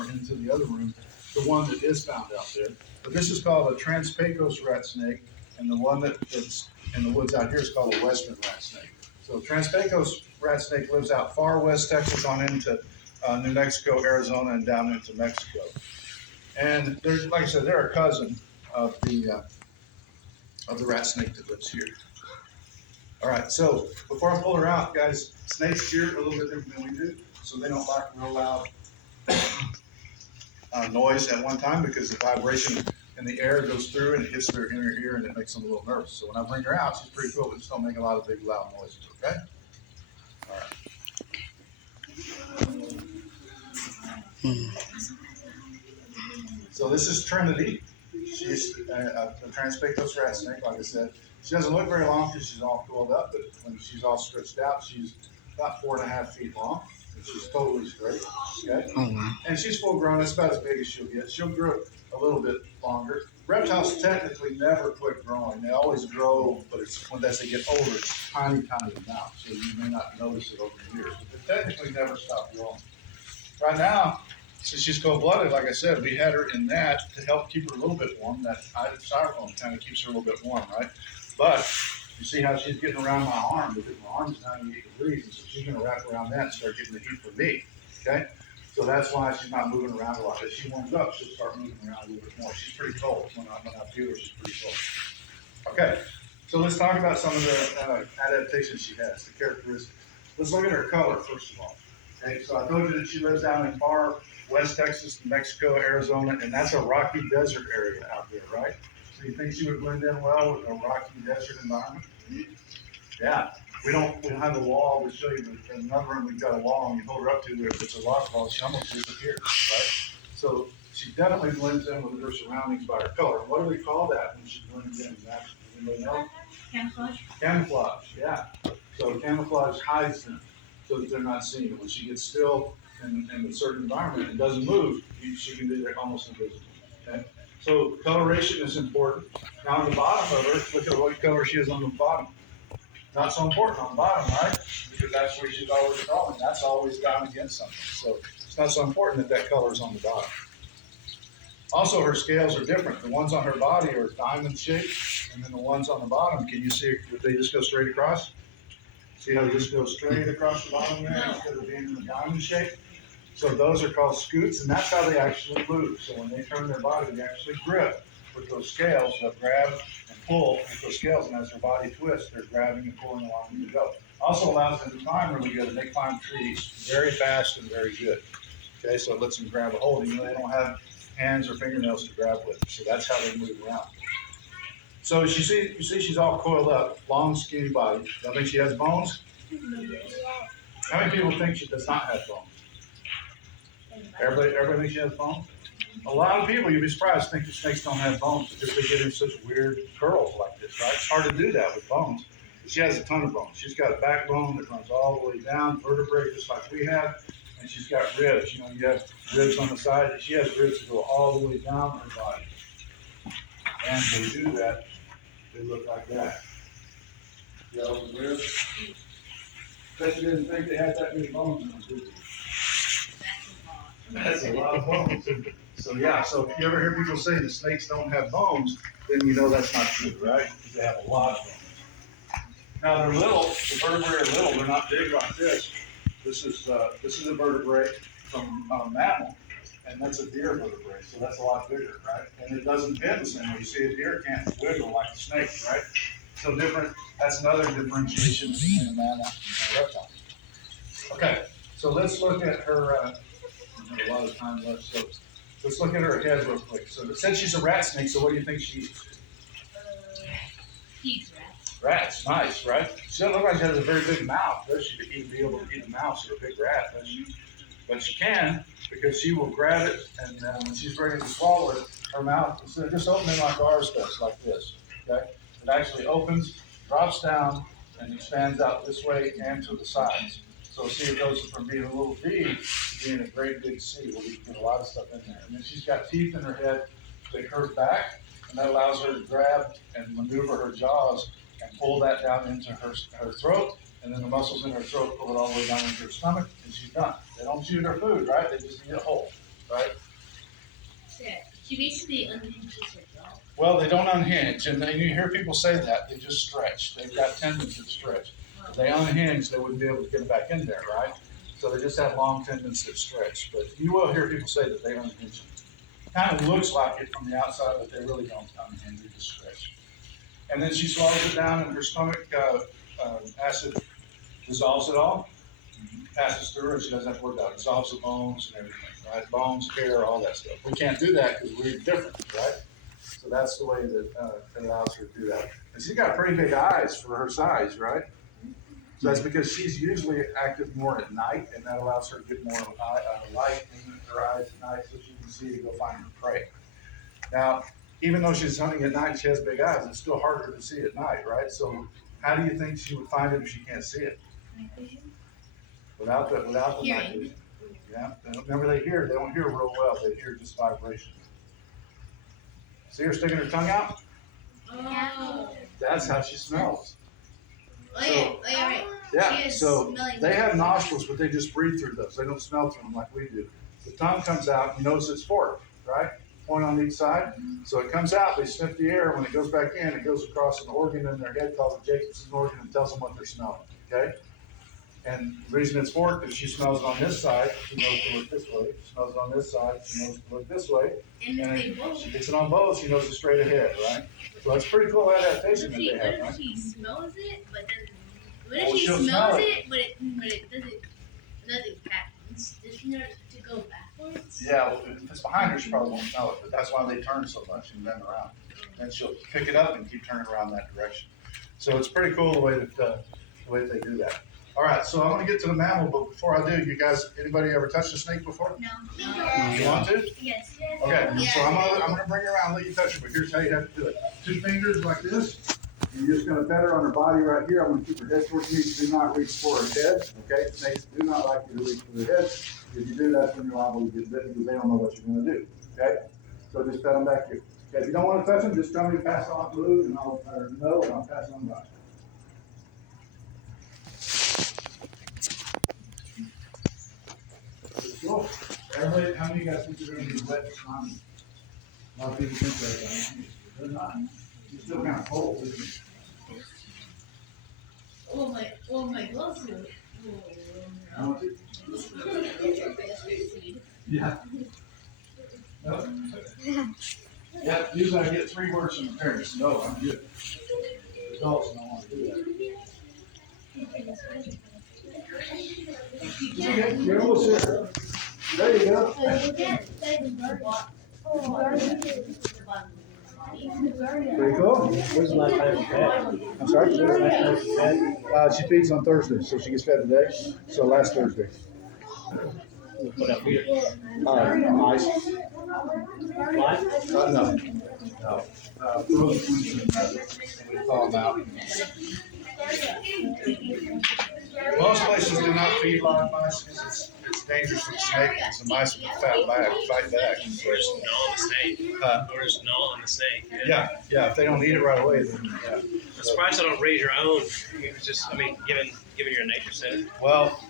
or into the other room, the one that is found out there. But this is called a Trans-Pecos rat snake, and the one that's in the woods out here is called a western rat snake. So Trans-Pecos rat snake lives out far west Texas on into New Mexico, Arizona, and down into Mexico. And they're, like I said, they're a cousin of the rat snake that lives here. All right, so before I pull her out, guys, snakes hear a little bit different than we do, so they don't like real loud noise at one time because the vibration in the air goes through and it hits their inner ear and it makes them a little nervous. So when I bring her out, she's pretty cool, but just don't make a lot of big loud noises, okay? All right. So this is Trinity. She's a Trans-Pecos rat snake, like I said. She doesn't look very long because she's all coiled up, but when she's all stretched out, she's about 4.5 feet long. And she's totally straight. Okay? Oh, wow. And she's full grown. That's about as big as she'll get. She'll grow a little bit longer. Reptiles technically never quit growing. They always grow, but it's when as they get older, it's tiny, tiny amounts. So you may not notice it over the years. But they technically never stop growing. Right now, since she's cold-blooded, like I said, we had her in that to help keep her a little bit warm. That styrofoam kind of keeps her a little bit warm, right? But you see how she's getting around my arm because my arm's 98 degrees, and so she's going to wrap around that and start getting the heat from me, okay? So that's why she's not moving around a lot. As she warms up, she'll start moving around a little bit more. She's pretty cold. When I feel her, she's pretty cold. Okay, so let's talk about some of the adaptations she has, the characteristics. Let's look at her color, first of all. Okay, so I told you that she lives down in far West Texas, Mexico, Arizona, and that's a rocky desert area out there, right? So you think she would blend in well with a rocky desert environment? Yeah. We don't have a wall to show you the number, and we've got a wall, and you hold her up to it. If it's a rock wall, she almost disappears, right? So she definitely blends in with her surroundings by her color. What do we call that when she blends in? Anybody know? Camouflage. Camouflage, yeah. So camouflage hides them so that they're not seen. And when she gets still in a certain environment and doesn't move, she can be there almost invisible. Okay? So coloration is important. Now on the bottom of her, look at what color she is on the bottom. Not so important on the bottom, right? Because that's where she's always crawling. That's always gone against something. So it's not so important that color is on the bottom. Also, her scales are different. The ones on her body are diamond shaped, and then the ones on the bottom, can you see, they just go straight across? See how they just go straight across the bottom there instead of being in the diamond shape? So those are called scoots, and that's how they actually move. So when they turn their body, they actually grip with those scales. They'll grab and pull with those scales, and as their body twists, they're grabbing and pulling along as they go. Also allows them to climb really good, and they climb trees very fast and very good. Okay, so it lets them grab a hold, even though they don't have hands or fingernails to grab with. So that's how they move around. So you see she's all coiled up, long, skinny body. Y'all think she has bones? How many people think she does not have bones? Everybody thinks she has bones? A lot of people, you'd be surprised, think that snakes don't have bones because they get in such weird curls like this, right? It's hard to do that with bones. She has a ton of bones. She's got a backbone that runs all the way down, vertebrae just like we have, and she's got ribs. You know, you have ribs on the side. She has ribs that go all the way down her body. And they do that, they look like that. You know, the ribs. Bet you didn't think they had that many bones in them, did you? That's a lot of bones. So yeah, so if you ever hear people say the snakes don't have bones, then you know that's not true, right? Because they have a lot of bones. Now they're little, the vertebrae are little, they're not big like this. This is a vertebrae from a mammal, and that's a deer vertebrae, so that's a lot bigger, right? And it doesn't bend the same way. You see a deer can't wiggle like a snake, right? So different, that's another differentiation between a mammal and a reptile. Okay, so let's look at her, a lot of time left, so let's look at her head real quick. So it said she's a rat snake, so what do you think she eats? Eats rats. Rats, nice, right? She doesn't look like she has a very big mouth, does she, to even be able to eat a mouse or a big rat, does she? But she can, because she will grab it, and when she's ready to swallow it, her mouth, instead of just opening like ours does, like this, okay? It actually opens, drops down, and expands out this way and to the sides. So see, it goes from being a little V to being a great big C, where we can get a lot of stuff in there. And then she's got teeth in her head that curve back, and that allows her to grab and maneuver her jaws and pull that down into her throat, and then the muscles in her throat pull it all the way down into her stomach, and she's done. They don't chew their food, right? They just eat it whole, right? She basically unhinges herself. Well, they don't unhinge, and you hear people say that they just stretch. They've got tendons that stretch. If they unhinge, they wouldn't be able to get back in there, right? So they just have long tendons that stretch. But you will hear people say that they unhinge. Kind of looks like it from the outside, but they really don't unhinge. They just stretch. And then she swallows it down, and her stomach acid dissolves it all, passes through, and she doesn't have to worry about it. Dissolves the bones and everything, right? Bones, hair, all that stuff. We can't do that because we're different, right? So that's the way that it allows her to do that. And she's got pretty big eyes for her size, right? So that's because she's usually active more at night, and that allows her to get more light in her eyes at night so she can see to go find her prey. Now, even though she's hunting at night and she has big eyes, it's still harder to see at night, right? So how do you think she would find it if she can't see it? Without the night vision. Yeah. And remember, they don't hear real well. They hear just vibration. See her sticking her tongue out? Oh. That's how she smells. Right. Yeah, so they have nostrils, but they just breathe through those. They don't smell through them like we do. The tongue comes out, you notice it's forked, right? Point on each side. So it comes out, they sniff the air. When it goes back in, it goes across an organ in their head called the Jacobson organ and tells them what they're smelling, okay? And the reason it's forked is she smells it on this side, she knows to look this way. She smells it on this side, she knows to look this way. And she gets it on both, she knows it straight ahead, right? So it's pretty cool adaptation that they have, right? What if she smells it, but then what Oh, if she she'll smells smell it. it, but it doesn't happens? Does she know to go backwards? Yeah, well, if it's behind her, she probably won't smell it, but that's why they turn so much and bend around. And she'll pick it up and keep turning around that direction. So it's pretty cool the way that they do that. All right, so I want to get to the mammal, but before I do, you guys, anybody ever touched a snake before? No. You want to? Yes. Okay, so I'm gonna bring her around and let you touch her, but here's how you have to do it. 2 fingers like this. You're just gonna pet her on her body right here. I'm gonna keep her head towards me. Do not reach for her head, okay? Snakes do not like you to reach for their head. If you do, that's when you're liable to get bitten because they don't know what you're gonna do, okay? So just pet them back here. Okay, if you don't wanna touch them, just tell me to pass on, move, and I'll, or no, and I'll pass on by. Cool. Everybody, how many of you guys think you're gonna be wet this morning? A lot of people think that, they're not. It's still kind of cold, isn't it? My gloves are. I want to. Yeah. No. Yeah, usually I get 3 words from the parents. No, I'm good. Adults don't want to do that. Okay, you're almost there. There you go. Pretty cool. When's the last time she fed? I'm sorry? When's the last time she fed? She feeds on Thursday, so she gets fed today. So last Thursday. What up here? Mice. What? No. No. Frozen. We thaw them out. Most places do not feed live mice because it's dangerous for the snake. Because the mice with the fat back fight back. There's no on the snake. There's no on the snake. Yeah. If they don't eat it right away, then yeah. I'm surprised I don't raise your own. It's just, given your nature set. Well,